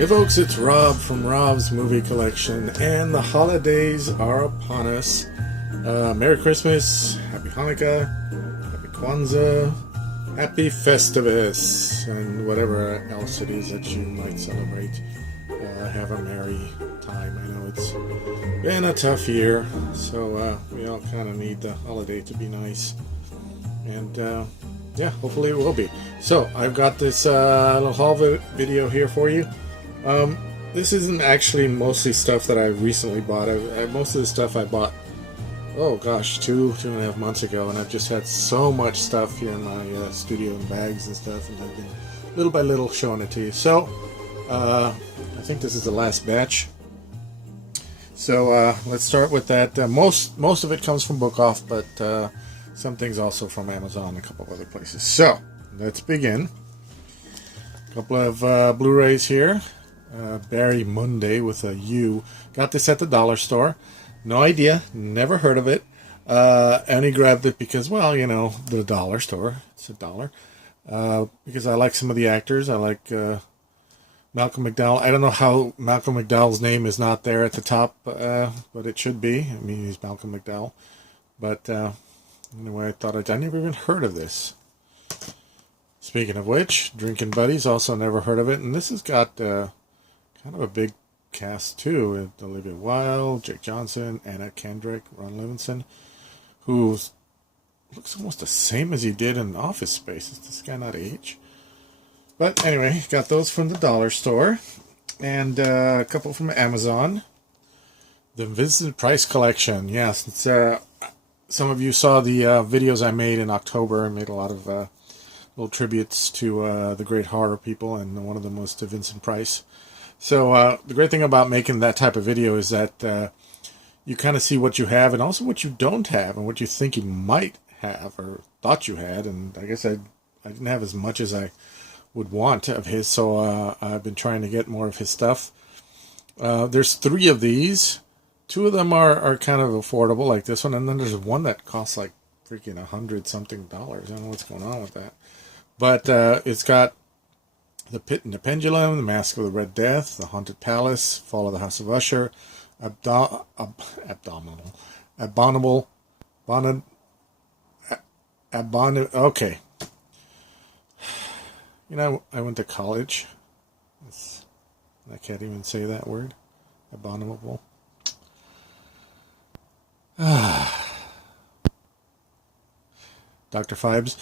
Hey folks, it's Rob from Rob's Movie Collection, and the holidays are upon us. Merry Christmas, Happy Hanukkah, Happy Kwanzaa, Happy Festivus, and whatever else it is that you might celebrate. Have a merry time. I know it's been a tough year, so we all kind of need the holiday to be nice. And yeah, hopefully it will be. So I've got this little haul video here for you. This isn't actually mostly stuff that I recently bought. Most of the stuff I bought, oh gosh, two and a half months ago, and I've just had so much stuff here in my studio and bags and stuff, and I've been little by little showing it to you. So I think this is the last batch. So let's start with that. Most of it comes from Book Off, but some things also from Amazon and a couple of other places. So let's begin. A couple of Blu-rays here. Barry Monday with a U. Got this at the dollar store. No idea. Never heard of it. Only grabbed it because, well, you know, the dollar store. It's $1. Because I like some of the actors. I like Malcolm McDowell. I don't know how Malcolm McDowell's name is not there at the top, but it should be. I mean, he's Malcolm McDowell. But anyway, I thought I never even heard of this. Speaking of which, Drinking Buddies, also never heard of it. And this has got kind of a big cast too. Olivia Wilde, Jake Johnson, Anna Kendrick, Ron Livingston, who looks almost the same as he did in Office Space. Is this guy not age? But anyway, got those from the dollar store. And a couple from Amazon. The Vincent Price collection. Yes, it's, some of you saw the videos I made in October. I made a lot of little tributes to the great horror people, and one of them was to Vincent Price. So the great thing about making that type of video is that you kind of see what you have and also what you don't have and what you think you might have or thought you had. And I guess I didn't have as much as I would want of his, so I've been trying to get more of his stuff. There's 3 of these. 2 of them are kind of affordable, like this one, and then there's one that costs like freaking $100-something. I don't know what's going on with that. But it's got The Pit and the Pendulum, The Mask of the Red Death, The Haunted Palace, Fall of the House of Usher, okay. You know, I went to college. I can't even say that word. Abominable. Dr. Fibes.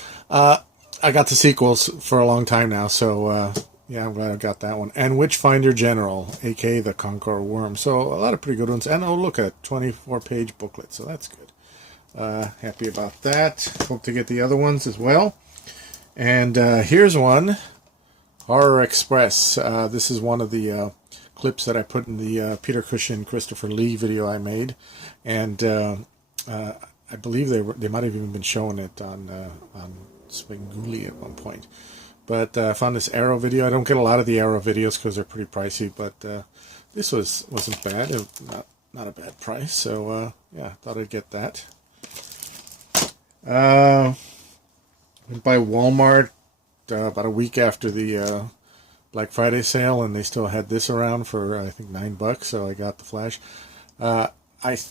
I got the sequels for a long time now, so yeah, I'm glad I got that one. And Witchfinder General, aka The Conqueror Worm. So a lot of pretty good ones. And oh, look, a 24-page booklet, so that's good. Happy about that. Hope to get the other ones as well. And here's one, Horror Express. This is one of the clips that I put in the Peter Cushing, Christopher Lee video I made. And I believe they might have even been showing it on Swinguli at one point. But I found this Arrow video. I don't get a lot of the Arrow videos because they're pretty pricey, but this wasn't bad. Not a bad price. So yeah, thought I'd get that. Went by Walmart about a week after the Black Friday sale, and they still had this around for I think $9, so I got The Flash. I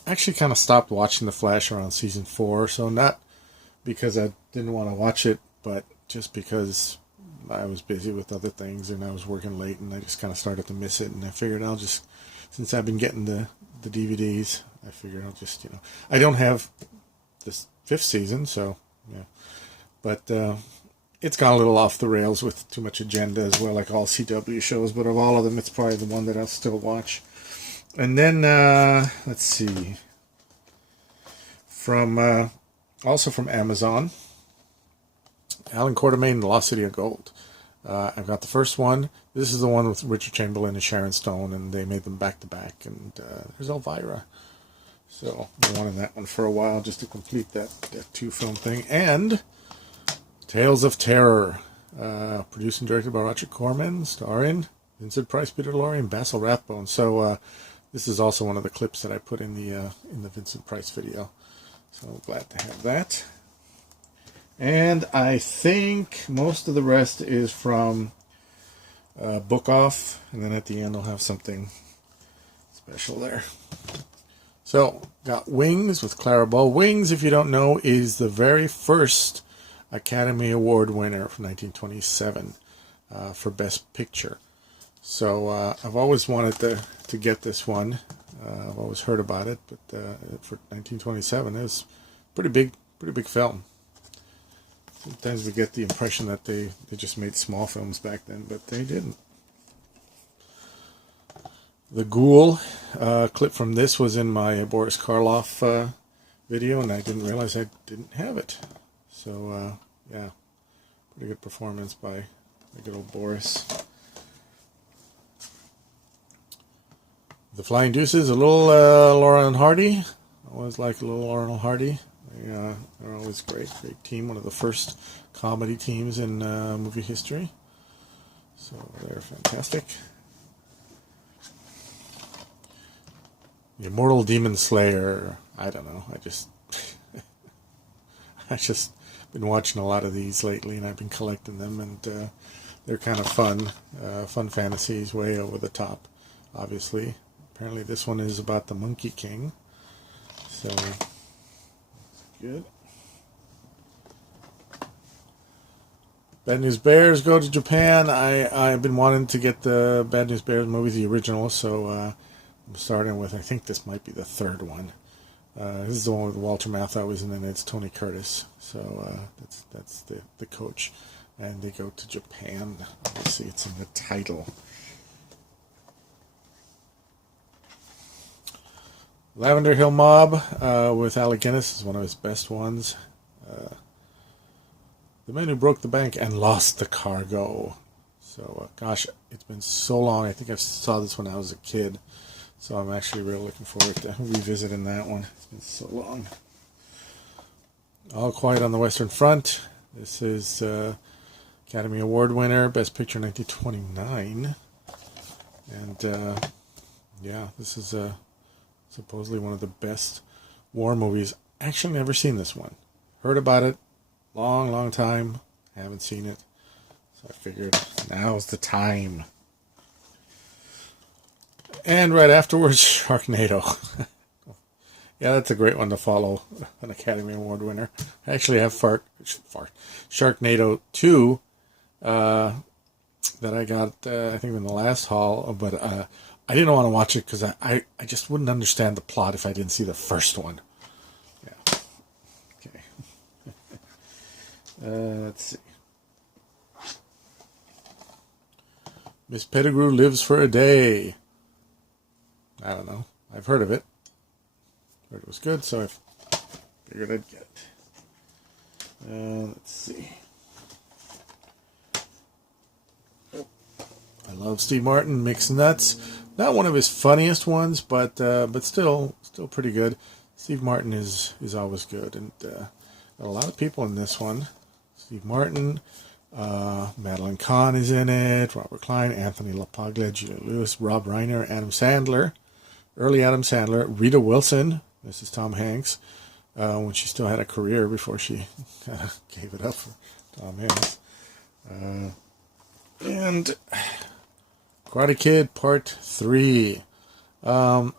actually kind of stopped watching The Flash around season 4, so not because I didn't want to watch it, but just because I was busy with other things and I was working late, and I just kind of started to miss it, and I figured I'll just, since I've been getting the DVDs, I figured I'll just, you know, I don't have this 5th season, so yeah, but it's gone a little off the rails with too much agenda as well, like all CW shows, but of all of them, it's probably the one that I'll still watch. And then, let's see, from, also from Amazon, Alan Quartermain, The Lost City of Gold. I've got the first one. This is the one with Richard Chamberlain and Sharon Stone, and they made them back-to-back. And there's Elvira. So I wanted that one for a while just to complete that 2-film thing. And Tales of Terror, produced and directed by Roger Corman, starring Vincent Price, Peter Lorre, and Basil Rathbone. So this is also one of the clips that I put in the Vincent Price video. So glad to have that. And I think most of the rest is from book off, and then at the end I'll have something special there. So, got Wings with Clara Bow. Wings, if you don't know, is the very first Academy Award winner from 1927 for Best Picture. So I've always wanted to get this one. I've always heard about it, but for 1927, it's pretty big film. Sometimes we get the impression that they just made small films back then, but they didn't. The Ghoul clip from this was in my Boris Karloff video, and I didn't realize I didn't have it. So, yeah, pretty good performance by the good old Boris. The Flying Deuces, a little Laurel and Hardy. I always like a little Laurel and Hardy. They're always great team. One of the first comedy teams in movie history. So they're fantastic. The Immortal Demon Slayer. I don't know. I just been watching a lot of these lately, and I've been collecting them, and they're kind of fun. Fun fantasies, way over the top, obviously. Apparently this one is about the Monkey King. So, good. Bad News Bears go to Japan. I've been wanting to get the Bad News Bears movie, the original, so I'm starting with, I think this might be the third one. This is the one with Walter Matthau, and then it's Tony Curtis. So that's the coach. And they go to Japan. Obviously, it's in the title. Lavender Hill Mob with Alec Guinness is one of his best ones. The Man Who Broke the Bank and Lost the Cargo. So, gosh, it's been so long. I think I saw this when I was a kid. So I'm actually really looking forward to revisiting that one. It's been so long. All Quiet on the Western Front. This is Academy Award winner, Best Picture 1929. And, yeah, this is supposedly one of the best war movies. Actually, never seen this one. Heard about it. Long time. Haven't seen it. So I figured now's the time. And right afterwards, Sharknado. Yeah, that's a great one to follow. An Academy Award winner. I actually have Sharknado 2 that I got, I think, in the last haul. But I didn't want to watch it because I just wouldn't understand the plot if I didn't see the first one. Yeah. Okay. Let's see. Miss Pettigrew Lives for a Day. I don't know. I've heard of it. Heard it was good, so I figured I'd get it. Let's see. I love Steve Martin, Mixed Nuts. Not one of his funniest ones, but still pretty good. Steve Martin is always good, and got a lot of people in this one. Steve Martin, Madeline Kahn is in it. Robert Klein, Anthony LaPaglia, Julia Lewis, Rob Reiner, Adam Sandler. Early Adam Sandler, Rita Wilson, this is Tom Hanks, when she still had a career before she gave it up for Tom Hanks. And Karate Kid Part 3. Of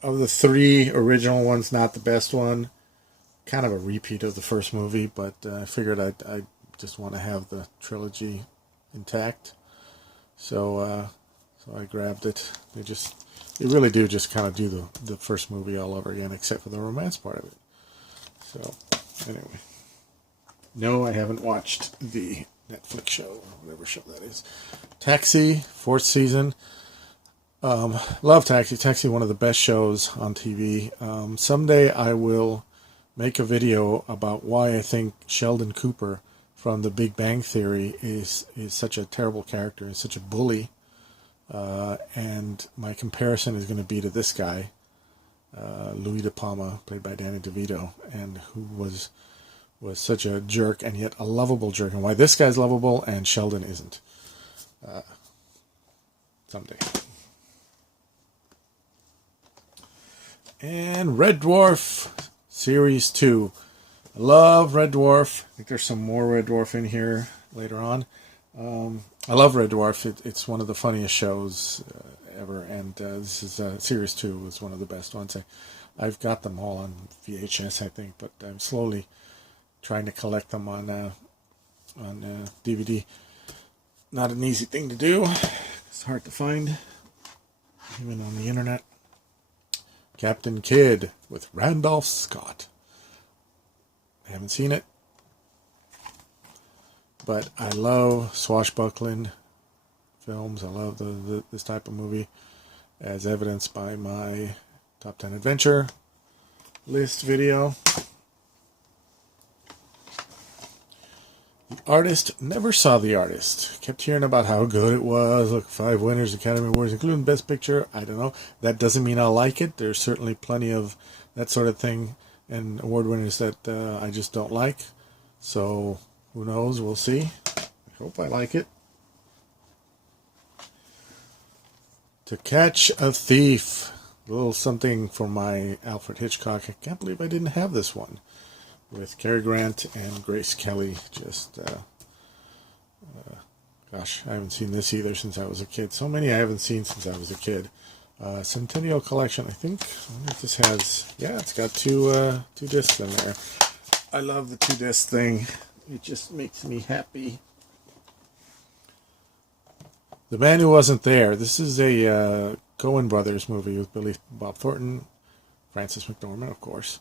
the three original ones, not the best one. Kind of a repeat of the first movie, but I figured I just want to have the trilogy intact. So I grabbed it. They really do just kind of do the first movie all over again, except for the romance part of it. So, anyway. No, I haven't watched the Netflix show, or whatever show that is. Taxi, 4th season. Love Taxi. Taxi, one of the best shows on TV. Someday I will make a video about why I think Sheldon Cooper from The Big Bang Theory is such a terrible character, is such a bully. And my comparison is going to be to this guy, Louis De Palma, played by Danny DeVito, and who was such a jerk, and yet a lovable jerk, and why this guy's lovable and Sheldon isn't. Someday. And Red Dwarf Series 2. I love Red Dwarf. I think there's some more Red Dwarf in here later on. I love Red Dwarf. It's one of the funniest shows ever, and this is Series 2 is one of the best ones. I've got them all on VHS, I think, but I'm slowly trying to collect them on DVD. Not an easy thing to do. It's hard to find, even on the internet. Captain Kidd with Randolph Scott. I haven't seen it, but I love swashbuckling films. I love this type of movie, as evidenced by my Top 10 Adventure list video. The Artist. Never saw The Artist. Kept hearing about how good it was. Look, 5 winners, Academy Awards, including Best Picture. I don't know. That doesn't mean I'll like it. There's certainly plenty of that sort of thing and award winners that I just don't like. So, who knows? We'll see. I hope I like it. To Catch a Thief. A little something for my Alfred Hitchcock. I can't believe I didn't have this one. With Cary Grant and Grace Kelly. Just, gosh, I haven't seen this either since I was a kid. So many I haven't seen since I was a kid. Centennial Collection, I think. I wonder if this has, yeah, it's got two discs in there. I love the 2-disc thing. It just makes me happy. The Man Who Wasn't There. This is a Coen Brothers movie with Bob Thornton, Frances McDormand, of course.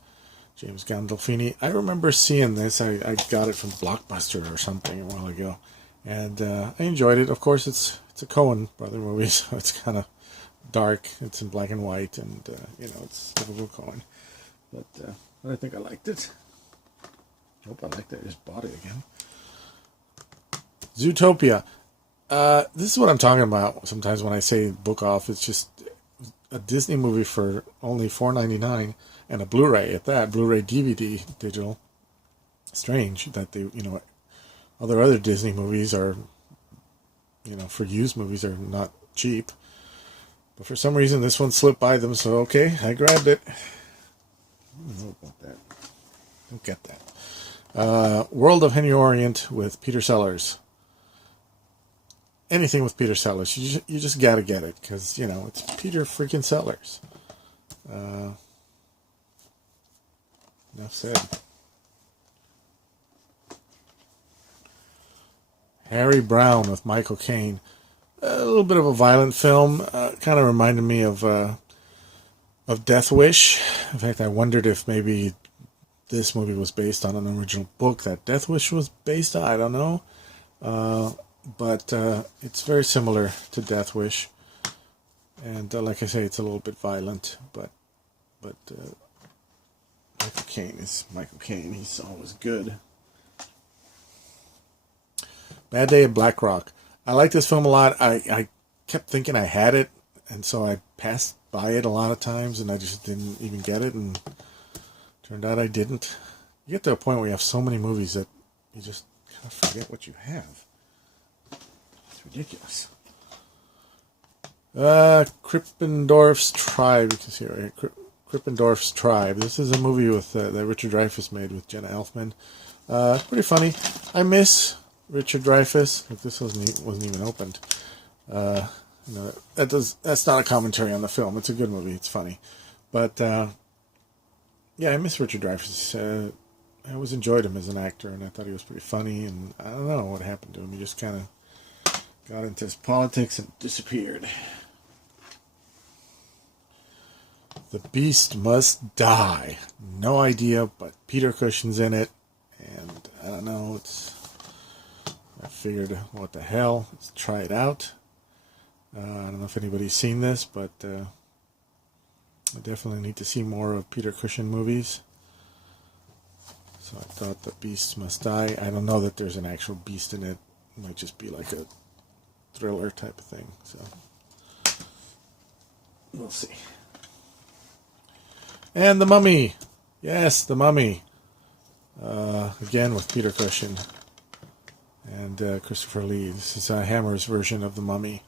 James Gandolfini. I remember seeing this. I got it from Blockbuster or something a while ago. And I enjoyed it. Of course, it's a Coen brother movie, so it's kind of dark. It's in black and white, and, it's typical Coen. But I think I liked it. Hope I liked it. I just bought it again. Zootopia. This is what I'm talking about sometimes when I say book off. It's just a Disney movie for only $4.99. And a Blu-ray at that, Blu-ray DVD digital. Strange that they, other Disney movies are, for used movies are not cheap. But for some reason this one slipped by them, so okay, I grabbed it. I don't know about that. Don't get that. World of Henry Orient with Peter Sellers. Anything with Peter Sellers, you just gotta get it, because, it's Peter freaking Sellers. Enough said. Harry Brown with Michael Caine. A little bit of a violent film. Kind of reminded me of Death Wish. In fact, I wondered if maybe this movie was based on an original book that Death Wish was based on. I don't know. But it's very similar to Death Wish. And like I say, it's a little bit violent. But Michael Caine is Michael Caine. He's always good. Bad Day at Black Rock. I like this film a lot. I kept thinking I had it, and so I passed by it a lot of times, and I just didn't even get it, and turned out I didn't. You get to a point where you have so many movies that you just kind of forget what you have. It's ridiculous. Krippendorf's Tribe. You can see it right here. Krippendorf's Tribe. This is a movie with that Richard Dreyfuss made with Jenna Elfman. Pretty funny. I miss Richard Dreyfuss. Like, this wasn't even opened. That's not a commentary on the film. It's a good movie. It's funny, but yeah, I miss Richard Dreyfuss. I always enjoyed him as an actor, and I thought he was pretty funny. And I don't know what happened to him. He just kind of got into his politics and disappeared. The Beast Must Die. No idea, but Peter Cushing's in it, and I don't know. I figured, what the hell? Let's try it out. I don't know if anybody's seen this, but I definitely need to see more of Peter Cushing movies. So I thought The Beast Must Die. I don't know that there's an actual beast in it. It might just be like a thriller type of thing. So we'll see. And The Mummy. Yes, The Mummy. Again with Peter Cushing and Christopher Lee. This is Hammer's version of The Mummy.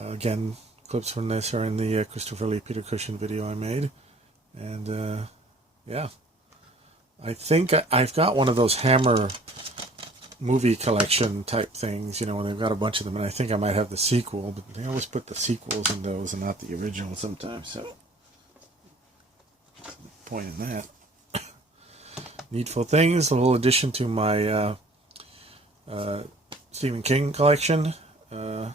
Again, clips from this are in the Christopher Lee Peter Cushing video I made. And yeah, I think I've got one of those Hammer movie collection type things, you know, when they've got a bunch of them, and I think I might have the sequel, but they always put the sequels in those and not the original sometimes, so what's the point in that? Needful Things, a little addition to my Stephen King collection. I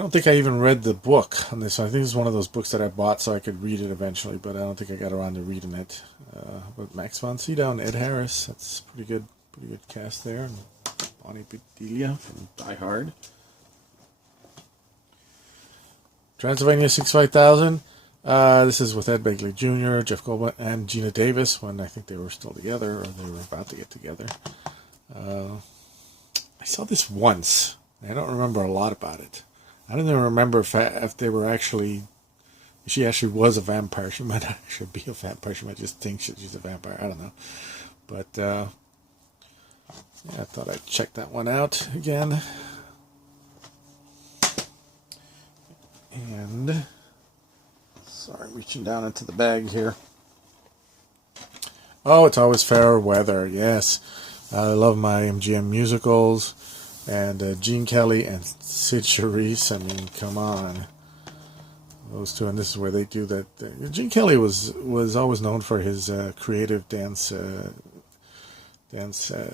don't think I even read the book on this. I think it's one of those books that I bought so I could read it eventually, but I don't think I got around to reading it. But Max von Sydow and Ed Harris, that's pretty good cast there. And Bonnie Bedelia from Die Hard. Transylvania 65000. This is with Ed Begley Jr., Jeff Goldblum, and Gina Davis when I think they were still together, or they were about to get together. I saw this once. I don't remember a lot about it. I don't even remember if they were actually... She actually was a vampire. She might not actually be a vampire. She might just think she's a vampire. I don't know. But, yeah, I thought I'd check that one out again. And... Sorry, reaching down into the bag here. Oh, It's Always Fair Weather. Yes. I love my MGM musicals. And Gene Kelly and Sid Charisse. I mean, come on. Those two, and this is where they do that. Gene Kelly was always known for his creative dance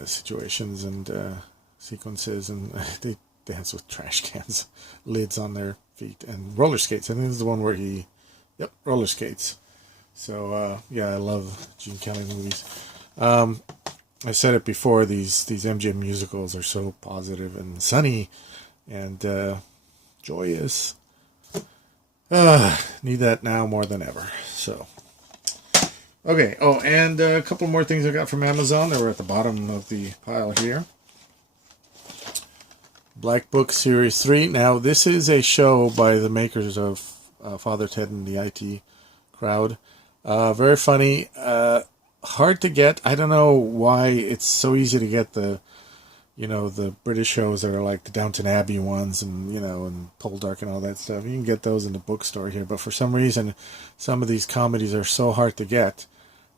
situations and sequences, and they dance with trash cans, lids on their feet, and roller skates. I think this is the one where he, yep, roller skates. So yeah, I love Gene Kelly movies. I said it before. These MGM musicals are so positive and sunny and joyous. Need that now more than ever. So, okay. Oh, and a couple more things I got from Amazon. They were at the bottom of the pile here. Black Book Series 3. Now, this is a show by the makers of Father Ted and the IT Crowd. Very funny. Hard to get. I don't know why it's so easy to get the British shows that are like the Downton Abbey ones and, and Poldark and all that stuff. You can get those in the bookstore here, but for some reason, some of these comedies are so hard to get,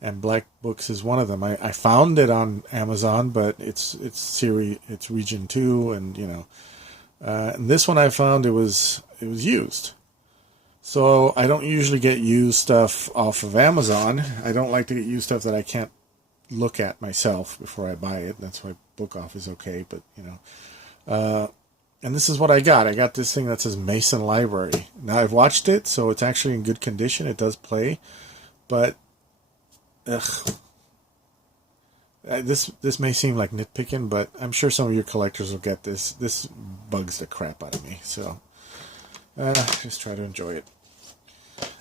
and Black Books is one of them. I found it on Amazon, but it's region 2, and, and this one I found it was used. So I don't usually get used stuff off of Amazon. I don't like to get used stuff that I can't look at myself before I buy it. That's why Book Off is okay, but and this is what I got. I got this thing that says Mason Library. Now I've watched it, so it's actually in good condition. It does play, but this may seem like nitpicking, but I'm sure some of your collectors will get this. This bugs the crap out of me, so just try to enjoy it.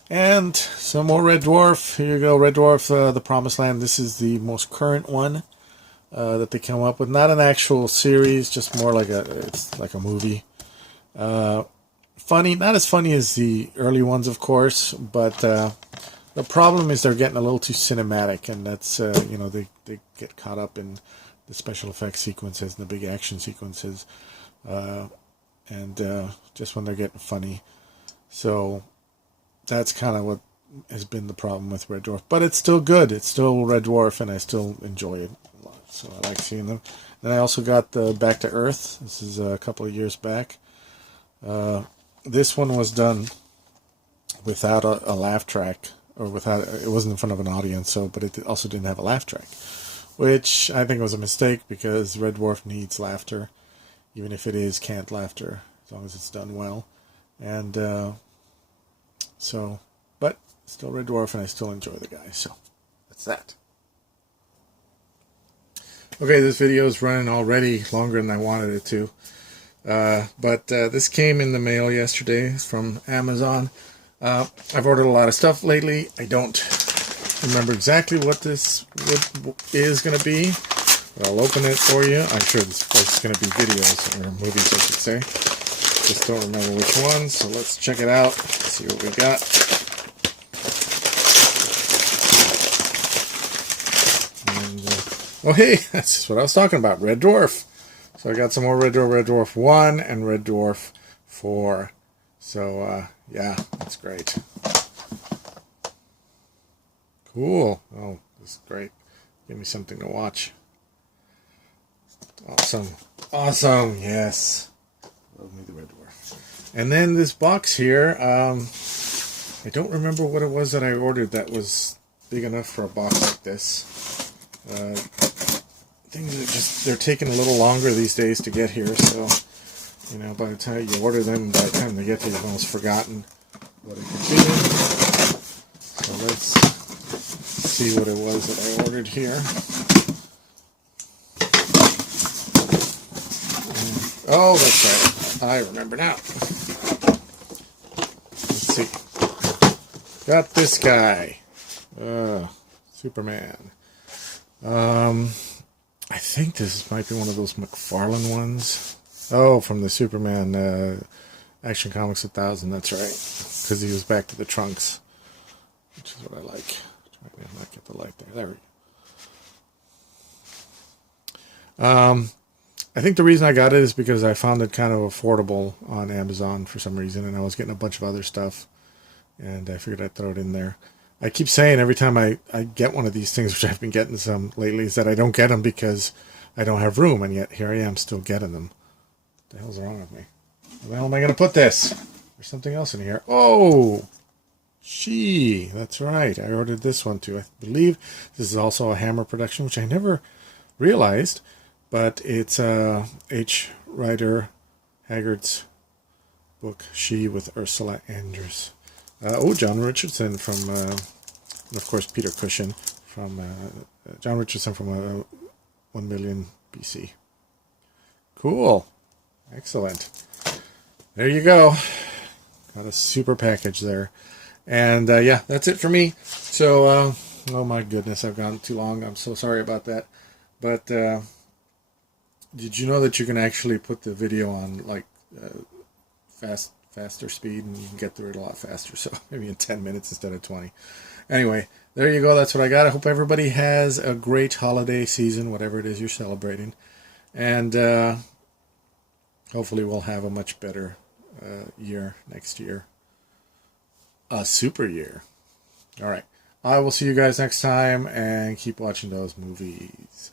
And some more Red Dwarf. Here you go, Red Dwarf, The Promised Land. This is the most current one that they come up with. Not an actual series, just more like it's like a movie. Funny, not as funny as the early ones, of course, but the problem is they're getting a little too cinematic, and that's, they get caught up in the special effects sequences and the big action sequences, and just when they're getting funny. So that's kind of what has been the problem with Red Dwarf. But it's still good. It's still Red Dwarf, and I still enjoy it a lot. So I like seeing them. Then I also got the Back to Earth. This is a couple of years back. This one was done without a laugh track, or it wasn't in front of an audience. But it also didn't have a laugh track, which I think was a mistake because Red Dwarf needs laughter, even if it is canned laughter, as long as it's done well. And but still Red Dwarf, and I still enjoy the guy. So that's that. Okay, this video is running already longer than I wanted it to. But this came in the mail yesterday from Amazon. I've ordered a lot of stuff lately. I don't remember exactly what this is going to be, but I'll open it for you. I'm sure this is going to be videos, or movies, I should say. Just don't remember which one, so let's check it out, see what we got. And, oh hey, that's just what I was talking about, Red Dwarf. So I got some more Red Dwarf 1 and Red Dwarf 4. So, yeah, that's great. Cool. Oh, this is great. Give me something to watch. Awesome. Awesome. Yes. Love me the red dwarf. And then this box here, I don't remember what it was that I ordered that was big enough for a box like this. Things are just, they're taking a little longer these days to get here, so, you know, by the time you order them, by the time they get here, you've almost forgotten what it could be. So let's see what it was that I ordered here. Oh, that's right. I remember now. Let's see. Got this guy. Superman. I think this might be one of those McFarlane ones. Oh, from the Superman Action Comics 1000. That's right. Because he was back to the trunks. Which is what I like. Trying to not get the light there. There we go. I think the reason I got it is because I found it kind of affordable on Amazon for some reason, and I was getting a bunch of other stuff, and I figured I'd throw it in there. I keep saying every time I get one of these things, which I've been getting some lately, is that I don't get them because I don't have room, and yet here I am still getting them. What the hell's wrong with me? Where the hell am I going to put this? There's something else in here. Oh! That's right. I ordered this one too. I believe this is also a Hammer production, which I never realized. But it's H. Rider Haggard's book, She, with Ursula Andress. John Richardson from, and of course, Peter Cushing from, John Richardson from 1 million BC. Cool. Excellent. There you go. Got a super package there. And, yeah, that's it for me. So, oh my goodness, I've gone too long. I'm so sorry about that. But, did you know that you can actually put the video on like faster speed, and you can get through it a lot faster? So maybe in 10 minutes instead of 20. Anyway, there you go. That's what I got. I hope everybody has a great holiday season, whatever it is you're celebrating, and hopefully we'll have a much better year next year, a super year. All right, I will see you guys next time, and keep watching those movies.